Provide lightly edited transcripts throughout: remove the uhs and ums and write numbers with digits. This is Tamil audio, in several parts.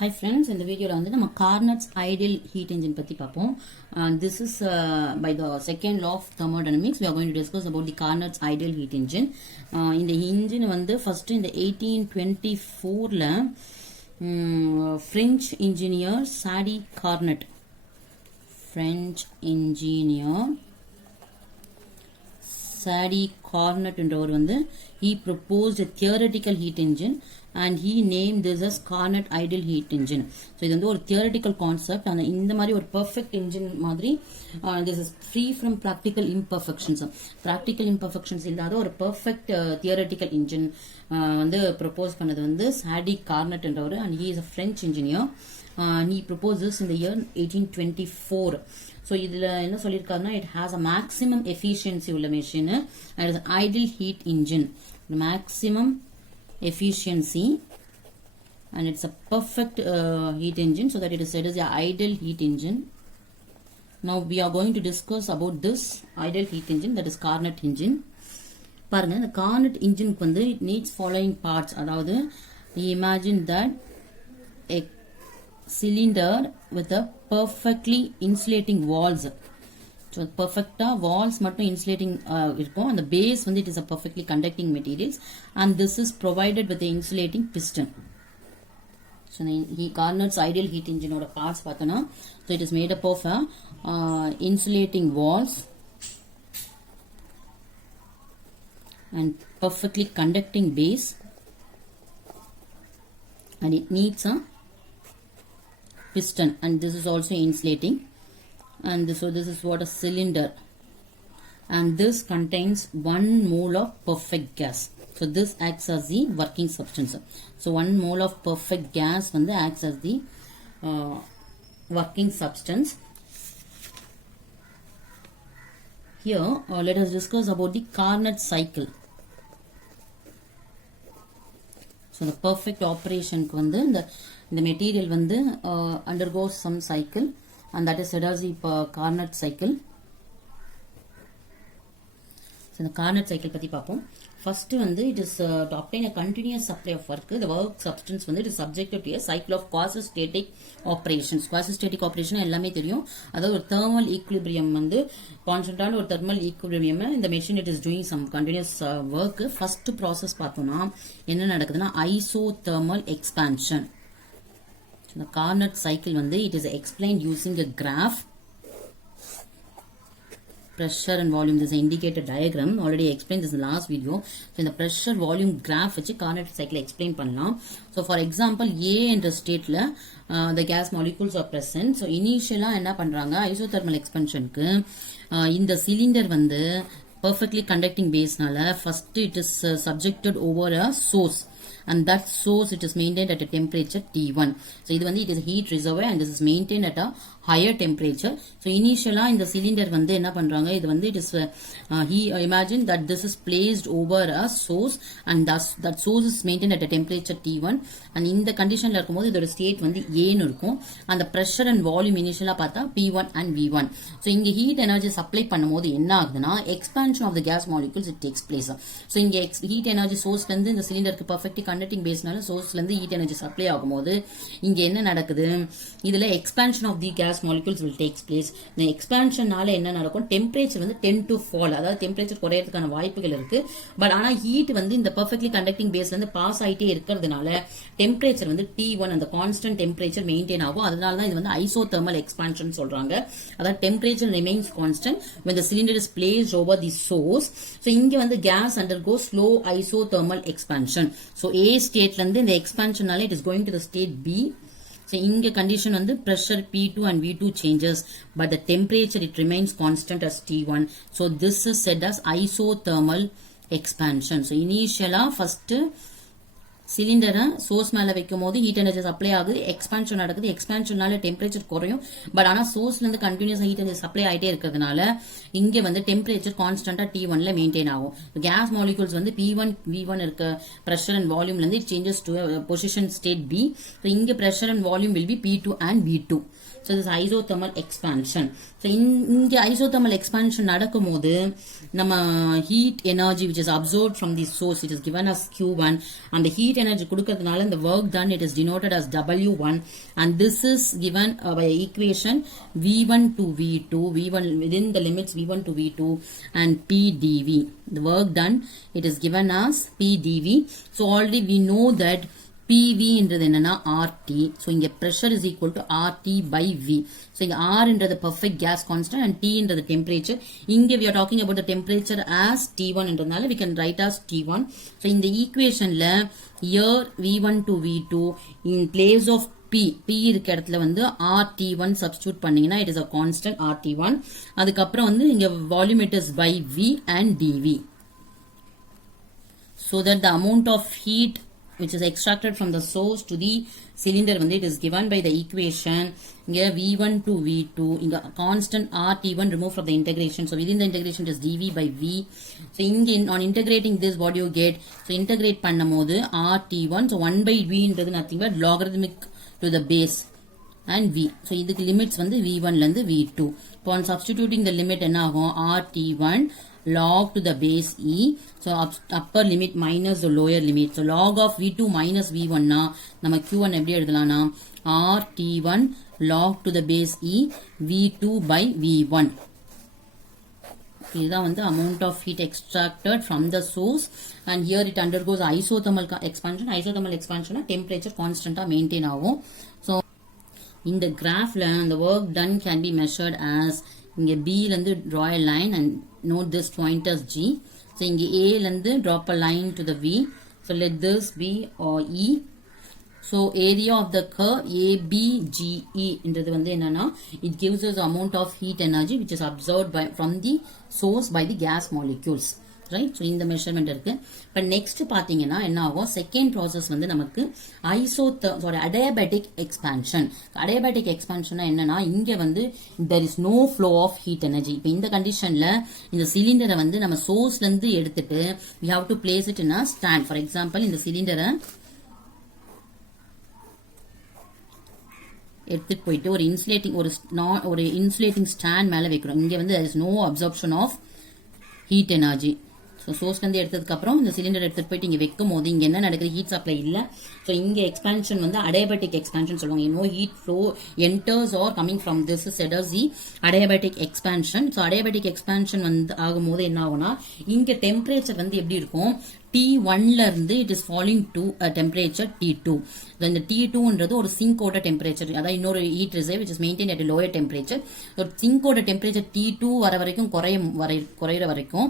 Hi friends, in the video we Carnot's ideal heat engine பத்தி பார்ப்போம். This is by the second law of thermodynamics. We are going to discuss about the Carnot's ideal heat engine. இந்த engine first in the 1824 French engineer Sadi Carnot. French engineer Sadi Carnot he proposed a theoretical heat engine and he named this as Carnot ideal heat engine. So இது ஒரு theoretical concept and இந்த மாதிரி ஒரு perfect engine மாதிரி this is free from practical imperfections. Practical imperfections இல்லாத ஒரு perfect theoretical engine propose பண்ணது Sadi Carnot என்றவர் and he is a French engineer. And he proposed this in the year 1824. So இதுல என்ன சொல்லிருக்காருன்னா it has a maximum efficiency உள்ள machine and it is an ideal heat engine. The maximum efficiency and it's a perfect heat engine, so that it is said as the ideal heat engine. Now we are going to discuss about this ideal heat engine, that is Carnot engine. பாருங்க இந்த Carnot engine it needs following parts. அதாவது imagine that a cylinder with a perfectly insulating walls. So perfect walls mattum insulating irukum, and the base it is a perfectly conducting materials, and this is provided with the insulating piston. So he Carnot's ideal heat engine oda parts pathana, so it is made up of insulating walls and perfectly conducting base, and it needs a piston, and this is also insulating. And so this is what a cylinder, and this contains 1 mole of perfect gas. So this acts as the working substance. So 1 mole of perfect gas acts as the working substance. Here let us discuss about the Carnot cycle. So the perfect operation the material undergoes some cycle, and that is said as the Carnot cycle. So the Carnot cycle பத்தி பார்ப்போம். First it is to obtain a continuous supply of work. The work substance it is subjected to a cycle of quasi-static operations. Quasi-static operation எல்லாமே தெரியும். அதாவது ஒரு thermal equilibrium constant ஒரு thermal equilibrium இந்த machine it is doing some continuous work. First process பார்த்தோம்னா என்ன நடக்குதுன்னா isothermal expansion. So the Carnot cycle it is explained using a graph. Pressure and volume, this is an indicator diagram. Already explained this in the last video. So in the pressure volume graph which Carnot cycle explain பண்ணலாம். So for example A என்ற stateல the gas molecules are present. So initially என்ன பண்றாங்க isothermal expansionக்கு இந்த cylinder perfectly conducting baseனால first it is subjected over a source, and that source it is maintained at a temperature T1. So it is a heat reservoir, and this is maintained at a higher temperature. So initially in the cylinder enna pandranga it is he imagine that this is placed over a source, and thus that source is maintained at a temperature T1, and in the condition la irukumbodhu idoda state A nu irukum, and the pressure and volume initially paatha P1 and V1. So inge heat energy supply பண்ணும்போது என்ன ஆகுதுன்னா expansion of the gas molecules it takes place. So inge heat energy source la irundhu இந்த சிலிண்டருக்கு perfectly conducting baseனால source la irundhu heat energy supply ஆகும்போது இங்க என்ன நடக்குது, இதுல expansion of the gas molecules will take place. The expansion நால என்ன நடக்கும், temperature tend to fall, அதாவது temperature குறையறதுக்கான வாய்ப்புகள் இருக்கு. பட் ஆனா heat இந்த perfectly conducting baseல இருந்து பாஸ் ஆயிட்டே இருக்கிறதுனால temperature T1 அந்த constant temperature maintain ஆகும். அதனால தான் இது isothermal expansion சொல்றாங்க. அதாவது temperature remains constant when the cylinder is placed over the source. So இங்க gas undergoes slow isothermal expansion. So A state ல இருந்து இந்த expansion நால it is going to the state B. So inga condition pressure P2 and V2 changes, but the temperature it remains constant as T1. So this is said as isothermal expansion. So initially first cylinder source மேல வைக்கும்போது heat energy supply ஆகுது, expansion நடக்குது, expansionனால temperature குறையும். பட் ஆனா sourceல இருந்து continuous heat energy supply ஆயிட்டே இருக்கிறதுனால இங்க temperature constant T1 ல maintain ஆகும். gas molecules P1 V1 இருக்க pressure and volume ல இருந்து it changes to a position state B. So இங்க pressure and volume will be P2 and V2. So this is isothermal expansion. So in the isothermal expansion நடக்கும்போது நம்ம heat energy which is absorbed from the source it is given as Q1, and the heat energy கொடுக்கிறதுனால the work done it is denoted as W1 and this is given by equation V1 to V2 V1 within the limits V1 to V2 and PdV. The work done it is given as PdV. So already we know that PV என்றது என்னன்னா RT. So இங்க pressure is equal to RT by V. So இங்க R என்றது perfect gas constant and T என்றது temperature. இங்க we are talking about the temperature as T1 என்றதுனால we can write as T1. So இந்த equationல here V1 to V2 in place of P இருக்க இடத்துல வந்து RT1 substitute பண்ணீங்கன்னா it is a constant RT1. அதுக்கப்புறம் வந்து இங்க volumeters by V and dV. So that the amount of heat which is extracted from the source to the cylinder when it is given by the equation here V1 to V2 in the constant RT1 removed from the integration. So within the integration it is dV by V. So on integrating this what you get? So integrate பண்ணும்போது RT1 so 1 by V என்றது nothing but logarithmic to the base and V. So இதுக்கு limits வந்து V1 ல இருந்து V2. Upon substituting the limit என்ன ஆகும் RT1 log to the base E. So upper limit minus the lower limit. So log of V2 minus V1 na நம்ம Q1 எப்படி எழுதலாம்னா RT1 log to the base E V2 by V1. இதுதான் வந்து amount of heat extracted from the source and here it undergoes isothermal expansion. Isothermal expansion temperature constant maintain ஆகும். So in the graph the work done can be measured as இங்க B ல இருந்து draw a line and note this point as G. So இங்க A ல இருந்து drop a line to the V. So let this be or E. So area of the curve ABGE என்றது வந்து என்னன்னா it gives us amount of heat energy which is absorbed from the source by the gas molecules. Right? So இந்த மெஷர்மெண்ட் இருக்கு. இப்போ நெக்ஸ்ட் பாத்தீங்கன்னா என்ன ஆகும் செகண்ட் ப்ராசஸ் வந்து நமக்கு adiabatic expansion. Adiabatic expansion என்னன்னா இங்க வந்து there is no flow of heat energy. இப்போ இந்த கண்டிஷன்ல இந்த சிலிண்டரை வந்து நம்ம சோர்ஸ்ல இருந்து எடுத்துட்டு we have to place it in a stand. For example இந்த சிலிண்டரை எடுத்துட்டு போயிட்டு ஒரு இன்சுலேட்டிங் ஸ்டாண்ட் மேல வைக்கிறோம். இங்க வந்து there is no absorption of heat energy. So சோர்ஸ்லேருந்து எடுத்ததுக்கு அப்புறம் இந்த சிலிண்டர் எடுத்துட்டு போயிட்டு இங்கே வைக்கும் போது இங்கே என்ன நடக்குது ஹீட் சப்ளை இல்லை. ஸோ இங்கே எக்ஸ்பான்ஷன் வந்து adiabatic எக்ஸ்பான்ஷன் சொல்லுவாங்க. No heat flow enters or coming from this set as the adiabatic expansion. So adiabatic expansion வந்து ஆகும்போது என்ன ஆகும்னா இங்கே டெம்பரேச்சர் வந்து எப்படி இருக்கும் T1 ல இருந்து it is falling to a temperature T2. இந்த T2ன்றது ஒரு சிங்கோட டெம்பரேச்சர், அதாவது இன்னொரு heat reserve which is maintained at a lower temperature. ஒரு சிங்கோட டெம்பரேச்சர் T2 வர வரைக்கும் குறையிற வரைக்கும்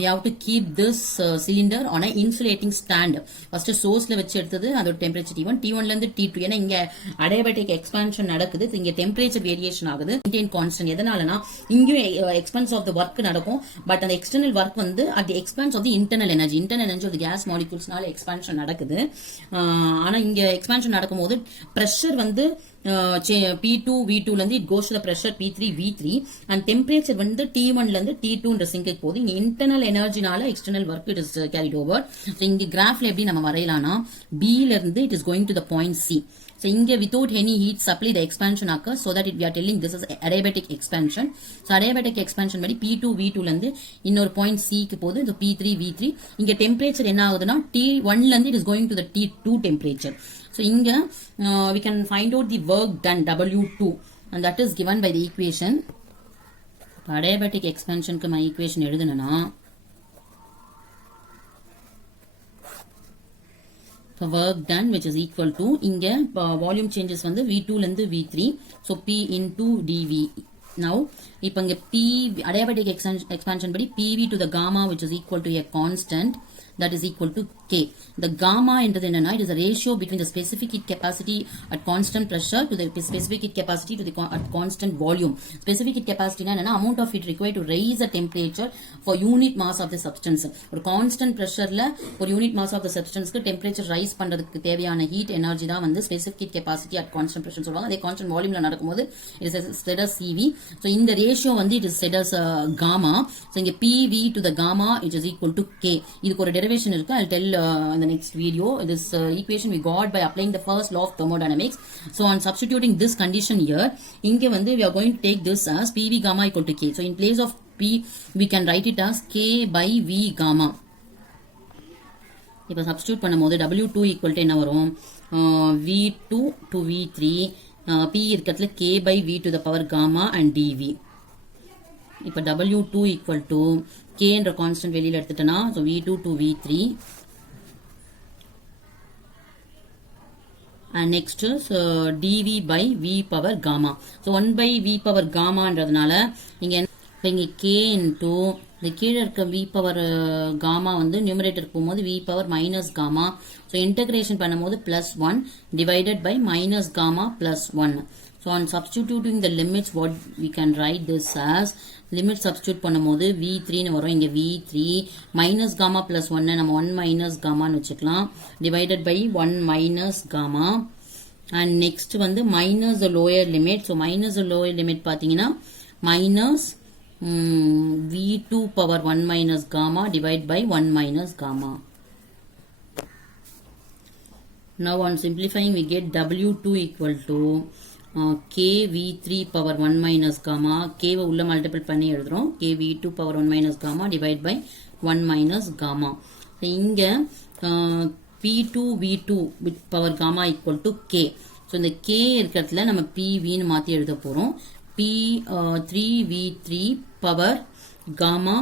we have to keep this cylinder on a insulating stand. First சோர்ஸ்ல வச்சு எடுத்தது அதோட டெம்பரேச்சர் T1 ல இருந்து T2. ஏன்னா இங்க adiabatic எக்ஸ்பான்ஷன் நடக்குது, இங்க டெம்பரேச்சர் வேரியேஷன் ஆகுது. மெயின்டைன் கான்ஸ்டன்ட் எதனாலனா இங்கேயும் எக்ஸ்பென்ஸ் ஆஃப் த ஒர்க் நடக்கும், பட் அந்த எக்ஸ்டர்னல் ஒர்க் வந்து at the expense of the internal energy. Energy ஒரு கேஸ் மாலிகூல்ஸ்னால எக்ஸ்பான்ஷன் நடக்குது. ஆனா இங்க எக்ஸ்பான்ஷன் நடக்கும்போது பிரஷர் வந்து P2 V2 ல இருந்து it goes to the pressure P3 V3 and temperature வந்து T1 ல இருந்து T2 ன்ற சிங்க்கு போகுது. இங்க இன்டர்னல் எனர்ஜினால external work it is carried over. இங்க கிராஃப்ல எப்படி நம்ம வரையலாம்னா B ல இருந்து it is going to the point C. So இங்க without any heat supply the expansion occurs, so that we are telling this is adiabatic expansion. So adiabatic expansion படி P2 V2 ல இருந்து இன்னொரு பாயிண்ட் C க்கு போகுது. இது P3 V3. இங்க டெம்பரேச்சர் என்ன ஆகுதுன்னா T1 ல இருந்து it is going to the T2 temperature. So இங்க we can find out the work done W2 and that is given by the equation. Adiabatic expansion க்கு நான் equation எழுதுனேனா work done which is equal to இங்க volume changes வந்து V2 ல இருந்து V3, so P into dV. Now இப்ப இங்க P adiabatic expansion படி PV to the gamma which is equal to a constant that is equal to K. The gamma என்றது என்னன்னா it is a ratio between the specific heat capacity at constant pressure to the specific heat capacity to the at constant volume. Specific heat capacity என்னன்னா amount of heat required to raise the temperature for unit mass of the substance. ஒரு constant pressureல ஒரு unit mass of the substanceக்கு temperature rise பண்றதுக்கு தேவையான heat energy தான் வந்து specific heat capacity at constant pressure சொல்லுவாங்க. அதே constant volumeல நடக்கும்போது it is said as CV. So இந்த ratio வந்து it is said as gamma. So இங்க PV to the gamma it is equal to K. இதுக்கு ஒரு derivation இருக்கு. I'll tell in the next video. This equation we got by applying the first law of thermodynamics. So on substituting this condition here, inge vandu we are going to take this as PV gamma equal to K. So in place of P we can write it as K by V gamma. இப்போ சப்ஸ்டியூட் பண்ணும்போது W2 ஈக்குவல் டு என்ன வரும், V2 to V3 P இருக்கிறதுல K by V to the power gamma and dV. இப்போ W2 ஈக்குவல் டு K என்ற கான்ஸ்டன்ட் வெளியில் எடுத்துட்டேன்னா so V2 to V3 and next is dV by V power gamma. So 1 by V power gamma என்றதுனால இங்க K into இந்த கீழே இருக்க V power gamma வந்து நியூமரேட்டர் போகும்போது V power minus gamma. So integration பண்ணும்போது plus 1 divided by minus gamma plus 1. So on substituting the limits, what we can write this as limit substitute பண்ணும்போது V3 னு வரும். இங்க V3 minus gamma plus 1 நம்ம 1 minus gamma னு வச்சுக்கலாம் divided by 1 minus gamma. And next வந்து minus the lower limit. So minus the lower limit பாத்தீங்கன்னா minus V2 power 1 minus gamma divided by 1 minus gamma. Now on simplifying we get W2 equal to K V3 power 1 minus gamma. K உள்ள multiple பண்ணி எழுதுறோம். K V2 power 1 minus gamma divided by 1 minus gamma. So இங்க P2 V2 with power gamma equal to K. So இந்த K இருக்கிறதுல நம்ம PV னு மாத்தி எழுத போறோம். P3V3 power gamma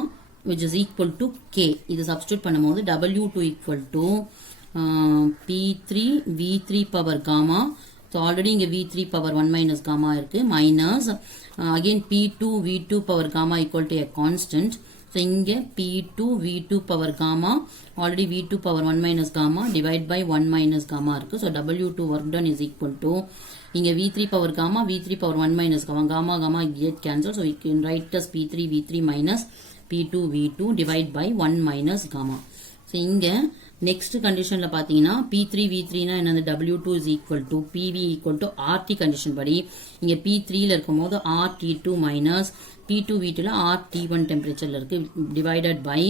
which is equal to K. இது substitute பண்ணும்போது W2 equal to P3V3 power gamma. So already இங்க V3 power 1 minus gamma இருக்கு minus again P2V2 power gamma equal to a constant. So இங்க P2V2 power gamma already V2 power 1 minus gamma divided by 1 minus gamma இருக்கு. So W2 work done is equal to இங்க V3 power gamma V3 power 1 minus gamma get cancel. So we can write as P3V3 minus P2V2 divided by 1 minus gamma. So இங்க next conditionல பாத்தீங்கன்னா P3V3 னா என்னது W2 is equal to PV equal to RT condition படி இங்க P3 ல இருக்கும்போது RT2 minus P2V2 ல RT1 temperatureல இருக்கு divided by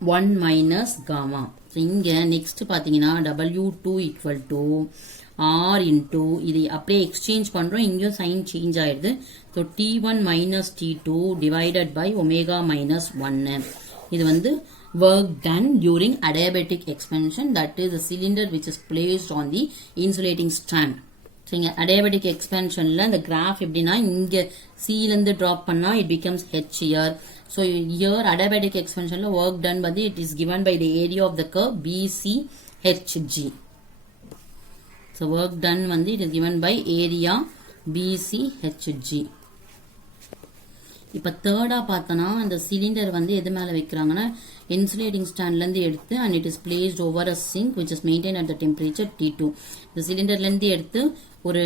1 minus gamma. So இங்க next பாத்தீங்கன்னா W2 equal to R into இது அப்படியே exchange பண்றோம், இங்கேயும் sign change ஆயிடுது. So T1 minus T2 divided by omega minus 1. இது வந்து work done during adiabatic expansion, that is the cylinder which is placed on the insulating stand. So இங்க adiabatic expansionல இந்த graph எப்படின்னா இங்க C இருந்து drop பண்ணா it becomes H here. So here adiabatic expansionல work done by it is given by the area of the curve BCHG. So work done வந்து it is given by area BCHG. இப்ப தேர்டா பார்த்தனா அந்த சிலிண்டர் வந்து எது மேல வைக்கறாங்கன்னா insulating standல இருந்து எடுத்து and it is placed over a sink which is maintained at the temperature T2. இந்த சிலிண்டர்ல இருந்து எடுத்து ஒரு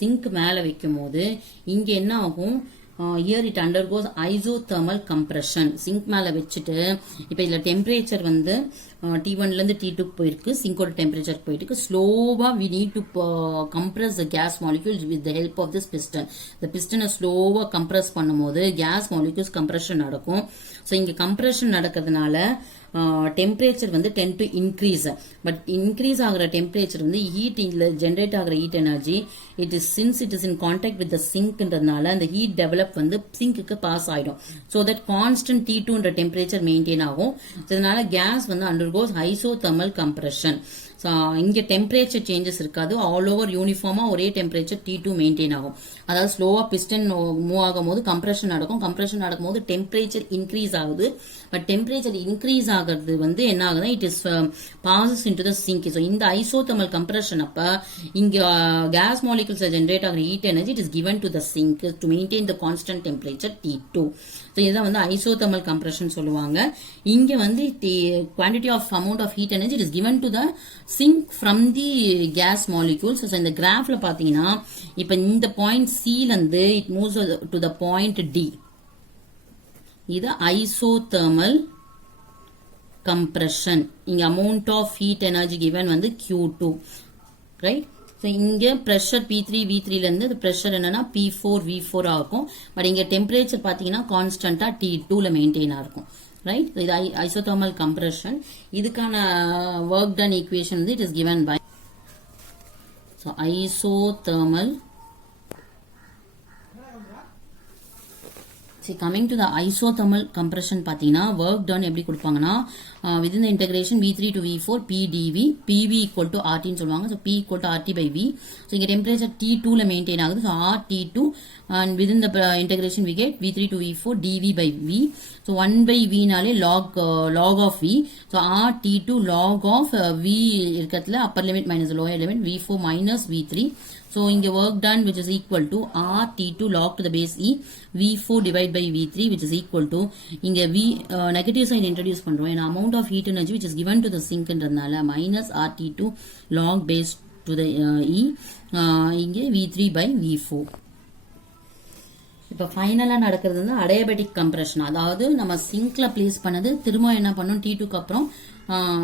சிங்க் மேல வைக்கும்போது இங்க என்ன ஆகும், here it undergoes isothermal compression. Sink மேல வச்சிட்டு இப்ப இதுல டெம்பரேச்சர் வந்து T1 ல இருந்து T2 போயிருக்கு, சிங்கோட டெம்பரேச்சர் போயிருக்கு. ஸ்லோவா we need to compress the gas molecules with the help of this piston. the piston ஸ்லோவா கம்ப்ரஸ் பண்ணும்போது gas molecules compression நடக்கும். சோ இங்க கம்ப்ரஷன் நடக்கிறதுனால டெம்பரேச்சர் வந்து tend to increase. But increase ஆகிற டெம்பரேச்சர் வந்து ஹீட் ஜென்ரேட் ஆகிற heat energy it is since it is in contact with சிங்க்ன்றதுனால அந்த ஹீட் டெவலப் வந்து சிங்க்கு பாஸ் ஆயிடும். ஸோ தட் கான்ஸ்டன்ட் T2ன்ற டெம்பரேச்சர் மெயின்டைன் ஆகும். இதனால கேஸ் வந்து அண்டர்கோஸ் ஐசோதர்மல் கம்ப்ரஷன். இங்க டெம்பரேச்சர் சேஞ்சஸ் இருக்காது, ஆல் ஓவர் யூனிஃபார்மா ஒரே டெம்பரேச்சர் T2 மெயின்டைன் ஆகும். அதாவது ஸ்லோவா பிஸ்டன் மூவ் ஆகும் போது கம்ப்ரஷன் நடக்கும், கம்ப்ரஷன் நடக்கும் போது டெம்பரேச்சர் இன்க்ரீஸ் ஆகுது. பட் டெம்பரேச்சர் இன்க்ரீஸ் ஆகிறது வந்து என்ன ஆகுதுன்னா it is passes into the sink. So இந்த ஐசோதர்மல் கம்ப்ரஷன் அப்ப இங்க கேஸ் மாலிகுல்ஸ் ஜென்ரேட் ஆகிற heat energy it is given to the sink to maintain the constant temperature T2. So இதுதான் வந்து ஐசோதர்மல் கம்ப்ரஷன் சொல்லுவாங்க. இங்க வந்து quantity of amount of heat energy it is given to the sink from the gas molecules. So இந்த கிராஃப்ல பாத்தீங்கன்னா இப்ப இந்த பாயிண்ட் C ல இருந்து it moves to the point D. இது ஐசோதர்மல் கம்ப்ரஷன். இங்க amount of heat energy given வந்து Q2, ரைட்? ஸோ இங்க பிரஷர் P3 V3 ல இருந்து பிரஷர் என்னன்னா P4 V4 ஆகும். பட் இங்க டெம்பரேச்சர் பாத்தீங்கன்னா கான்ஸ்டன்டா T2 ல மெயின்டைன் ஆகும், ரைட்? இது ஐசோதர்மல் கம்ப்ரஷன். இதுக்கான ஒர்க் டன் ஈக்குவேஷன் வந்து it is given by isothermal See, coming to the isothermal compression பார்த்தீங்கன்னா work done எப்படி கொடுப்பாங்கன்னா within the integration V3 to V4 PdV PV equal to RT ன்னு சொல்லுவாங்க. So P equal to RT by V. So இங்க temperature T2 ல maintain ஆகுது. So RT2 and within the integration we get V3 to V4 dV by V. So 1 by V நாலே log of V. So RT2 log of V இருக்கத்துல upper limit minus lower limit V4 minus V3. So இங்க work done which is equal to RT2 log to the base E V4 divided by V3 which is equal to இங்க V negative sign introduce பண்றோம். and amount of heat energy which is given to the sink ன்றதுனால minus RT2 log base to the E இங்க V3 by V4. இப்போ ஃபைனலா நடக்கிறது வந்து அடியாபெட்டிக் கம்ப்ரஷன். அதாவது நம்ம சிங்க்ல பிளேஸ் பண்ணது திரும்ப என்ன பண்ணோம் T2க்கு அப்புறம்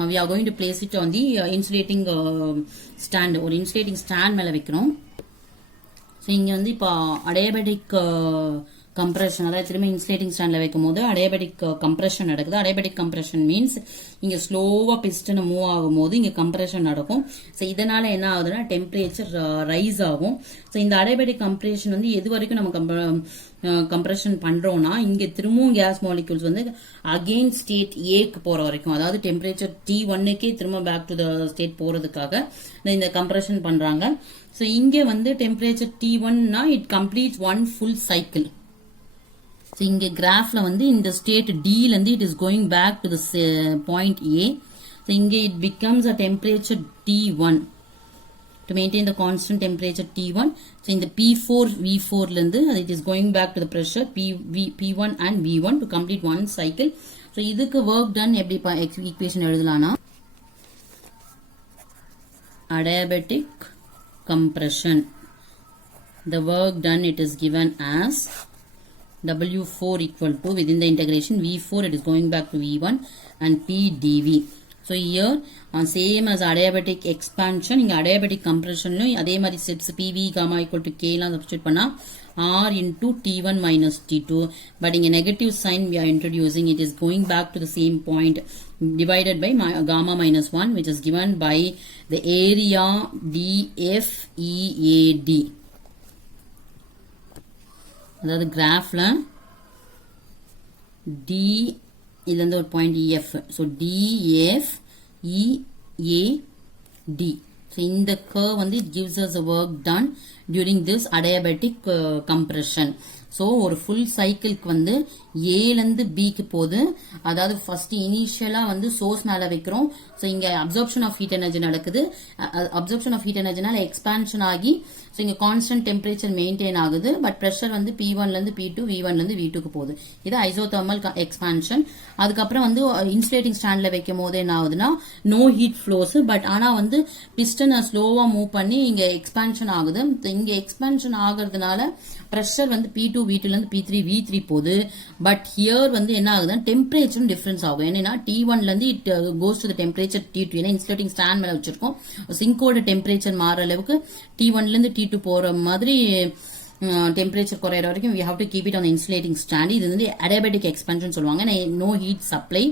we are going to place it on the insulating stand. ஒரு insulating stand மேல வைக்கிறோம். ஸோ இங்க வந்து இப்போ அடியாபெட்டிக் கம்ப்ரெஷன், அதாவது திரும்ப இன்சுலேட்டிங் ஸ்டாண்ட்ல வைக்கும் போது அடியாபெட்டிக் கம்ப்ரெஷன் நடக்குது. அடியாபெட்டிக் கம்ப்ரெஷன் மீன்ஸ் இங்க ஸ்லோவா பிஸ்டன் மூவ் ஆகும் போது இங்க கம்ப்ரெஷன் நடக்கும். ஸோ இதனால என்ன ஆகுதுன்னா டெம்பரேச்சர் ரைஸ் ஆகும். ஸோ இந்த அடியாபெட்டிக் கம்ப்ரெஷன் வந்து எது வரைக்கும் நம்ம கம்ப்ரெஷன் பண்றோம்னா இங்க திரும்பவும் கேஸ் மாலிகூல்ஸ் வந்து அகெயின் ஸ்டேட் ஏக்கு போற வரைக்கும், அதாவது டெம்பரேச்சர் T1க்கே திரும்ப பேக் டு த ஸ்டேட் போறதுக்காக இந்த கம்ப்ரெஷன் பண்றாங்க. ஸோ இங்க வந்து டெம்பரேச்சர் T1னா it completes one full cycle. So இங்க கிராஃப்ல வந்து இந்த ஸ்டேட் Dல இருந்து it is going back to the point A. So இங்க it becomes a temperature T1 to maintain the constant temperature T1. So in the P4 V4 ல இருந்து it is going back to the pressure P1 and V1 to complete one cycle. So இதுக்கு work done எப்படி equation எழுதலாம்னா adiabatic compression, the work done it is given as W4 equal to within the integration V4 it is going back to V1 and P dV. So here same as adiabatic expansion, இங்க adiabatic compression அதே மாதிரி steps PV gamma equal to K எல்லாம் substitute பண்ணா R into T1 minus T2, but இங்க negative sign we are introducing, it is going back to the same point divided by gamma minus 1 which is given by the area DFEAD. அதாவது கிராஃப்ல D இதுல இருந்து ஒரு point EF. So DF EAD. So இந்த கர்வ் வந்து it gives us the work done during this adiabatic compression. So ஒரு ஃபுல் சைக்கிள்க்கு வந்து ஏல இருந்து பிக்கு போகுது. அதாவது ஃபர்ஸ்ட் இனிஷியலா வந்து சோர்ஸ் மேல வைக்கிறோம். ஸோ இங்க அப்சர்ப்ஷன் ஆஃப் ஹீட் எனர்ஜி நடக்குது. அப்சர்ப்ஷன் ஆஃப் ஹீட் எனர்ஜினால எக்ஸ்பான்ஷன் ஆகி ஸோ இங்க கான்ஸ்டன்ட் டெம்பரேச்சர் மெயின்டைன் ஆகுது. பட் பிரஷர் வந்து P1ல இருந்து P2 V1ல இருந்து V2க்கு போகுது. இது ஐசோதர்மல் எக்ஸ்பான்ஷன். அதுக்கப்புறம் வந்து இன்சுலேட்டிங் ஸ்டாண்ட்ல வைக்கும் போது என்ன ஆகுதுன்னா நோ ஹீட் ஃப்ளோஸ். பட் ஆனா வந்து பிஸ்டனை ஸ்லோவா மூவ் பண்ணி இங்க எக்ஸ்பான்ஷன் ஆகுது. இங்க எக்ஸ்பான்ஷன் ஆகுறதுனால பிரஷர் வந்து P2 V2ல இருந்து P3 V3 போகுது. பட் ஹியர் வந்து என்ன ஆகுதுன்னா டெம்பரேச்சரும் டிஃபரன்ஸ் ஆகும். ஏன்னா T1ல இருந்து it goes to the temperature T2. ஏன்னா இன்சுலேட்டிங் ஸ்டாண்ட் மேல வச்சிருக்கோம். சிங்கோட டெம்பரேச்சர் மாற அளவுக்கு T1ல இருந்து T2 போற மாதிரி டெம்பரேச்சர் குறையிற வரைக்கும் we have to keep it on the insulating stand. இது வந்து adiabatic expansion சொல்லுவாங்க. no heat supply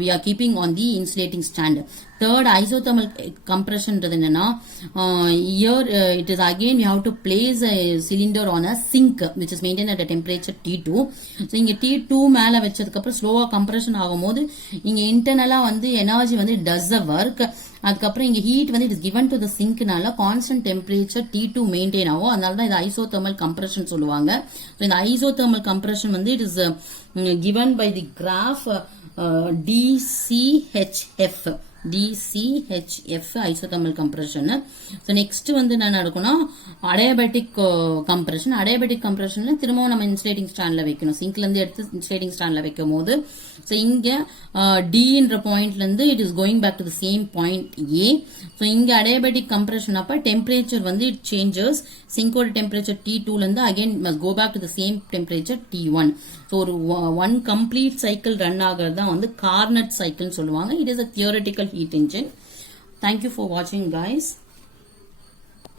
we are keeping on the insulating stand. Third, isothermal compression என்னன்னா here it is again we have to place a cylinder on a sink which is maintained at a temperature T2. so இங்க T2 மேல வச்சதுக்கு அப்புறம் ஸ்லோவா கம்ப்ரஷன் ஆகும்போது இங்க இன்டர்னலா வந்து எனர்ஜி வந்து does the work. அதுக்கப்புறம் இங்க ஹீட் வந்து it is given to the sinkனால கான்ஸ்டன்ட் டெம்பரேச்சர் T2 மெயின்டைன் ஆகும். அதனால தான் இது ஐசோதர்மல் கம்ப்ரஷன் சொல்லுவாங்க. இந்த ஐசோதர்மல் கம்ப்ரஷன் வந்து it is given by the graph DCHF isothermal compression. So next வந்து என்ன நடக்கும்னா அடியாபெட்டிக் கம்ப்ரஷன். அடியாபெட்டிக் கம்ப்ரஷன்ல திரும்பவும் நம்ம இன்சுலேட்டிங் ஸ்டாண்ட்ல வைக்கணும். சிங்க்ல இருந்து எடுத்து இன்சுலேட்டிங் ஸ்டாண்ட்ல வைக்கும் போது ஸோ இங்க Dன்ற பாயிண்ட்ல இருந்து it is going back to the same point A. So இங்க அடியாபெட்டிக் கம்ப்ரஷன் அப்ப டெம்பரேச்சர் வந்து இட் சேஞ்சஸ். சிங்கோட டெம்பரேச்சர் T2ல இருந்து again must go back to the same temperature T1. So ஒரு ஒன் கம்ப்ளீட் சைக்கிள் ரன் ஆகிறது தான் வந்து கார்னட் சைக்கிள்னு சொல்லுவாங்க. It is a theoretical heat engine. Thank you for watching, guys.